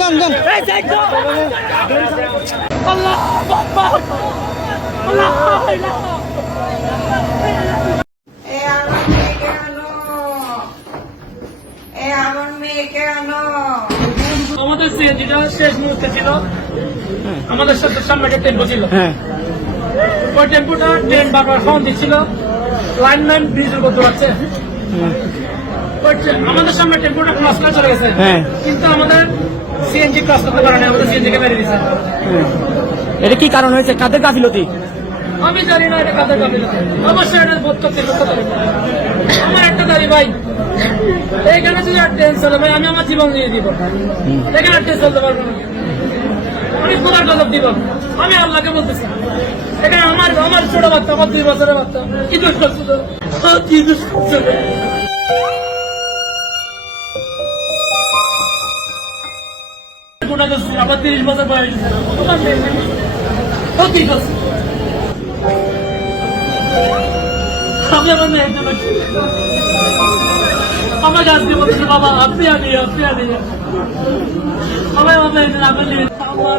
যান আল্লাহ আকবার আল্লাহ আমাদের যেটা শেষ মুহূর্তে ছিল, আমাদের সাথে সামনে একটা টেম্পো ছিল, ওই টেম্পোটা ট্রেন বারবার হর্ন দিচ্ছিল, লাইনম্যান ব্রিজের উপর দৌড়াচ্ছে। আমাদের সামনে টেম্পোটা ক্রস করে চলে গেছে, কিন্তু আমাদের সিএনজি ক্রস করতে পারে না, আমাদের সিএনজি কে মেরে দিচ্ছে। এটা কি কারণ হয়েছে? কাদের গাফিলতি? আমি জানি না এটা কাদের গাফিলতি, অবশ্যই এটা বোধ করতে আমার একটা দাবি ভাই, এইখানে যদি আর ট্রেন চলে ভাই আমি আমার জীবন দিয়ে দিব, এখানে ট্রেন চলতে পারবো না, আমি খোদার গজব দিব, আমি আল্লাহকে বলতেছি। এখানে আমার ছোট বাচ্চা, আমার 2 বছরের বাচ্চা কি দোষ করছে, কি দোষ করছে? আমার 30 বছর বয়স, কি করছে? আমি আমার মেয়ের জন্য আমাকে আজকে বলতেছে বাবা আপনি আনি আমার মেয়ের আমার